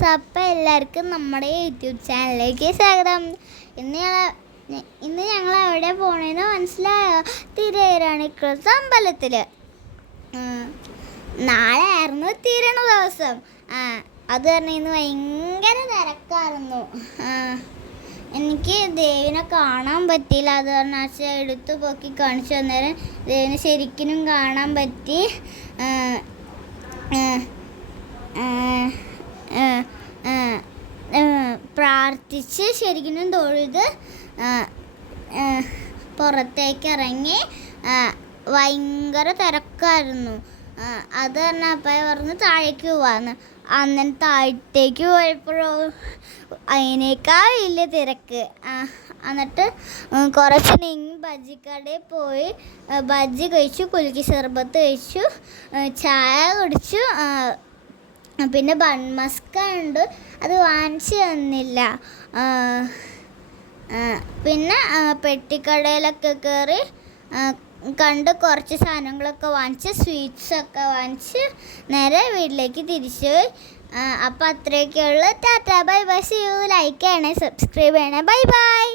Friends, അപ്പോൾ എല്ലാവർക്കും നമ്മുടെ യൂട്യൂബ് ചാനലിലേക്ക് സ്വാഗതം. ഇന്ന് ഞങ്ങൾ എവിടെ പോകണമെന്ന് മനസ്സിലായോ? തിരുവൈരാണിക്കുളം അമ്പലത്തിൽ. നാളെ ആയിരുന്നു തിരുവണ ദിവസം. അത് കാരണം ഇന്ന് ഭയങ്കര തിരക്കായിരുന്നു. എനിക്ക് ദേവിനെ കാണാൻ പറ്റിയില്ല. അത് കാരണം അച്ഛൻ എടുത്തു പൊക്കി കാണിച്ചു തന്നേരം ദേവിനെ ശരിക്കും കാണാൻ പറ്റി. പ്രാർത്ഥിച്ച് ശരിക്കും തൊഴുത് പുറത്തേക്ക് ഇറങ്ങി. ഭയങ്കര തിരക്കായിരുന്നു. അത് തന്നെ അപ്പം പറഞ്ഞ് താഴേക്ക് പോവാന്ന്. അന്നേരം താഴത്തേക്ക് പോയപ്പോഴോ അതിനേക്കാൾ വലിയ തിരക്ക്. എന്നിട്ട് കുറച്ച് നീങ്ങി ബജ്ജിക്കടയിൽ പോയി ബജ്ജി കഴിച്ചു, കുലുക്കി ശർബത്ത് കഴിച്ചു, ചായ കുടിച്ചു. പിന്നെ ബൺമസ്ക ഉണ്ട്, അത് വാങ്ങിച്ചു തന്നില്ല. പിന്നെ പെട്ടിക്കടയിലൊക്കെ കയറി കണ്ട് കുറച്ച് സാധനങ്ങളൊക്കെ വാങ്ങിച്ച്, സ്വീറ്റ്സൊക്കെ വാങ്ങിച്ച് നേരെ വീട്ടിലേക്ക് തിരിച്ചു പോയി. അപ്പോൾ അത്രയൊക്കെയുള്ളൂ. Tata, bye bye, see you. Like ചെയ്യണേ, സബ്സ്ക്രൈബ് ചെയ്യണേ. Bye by.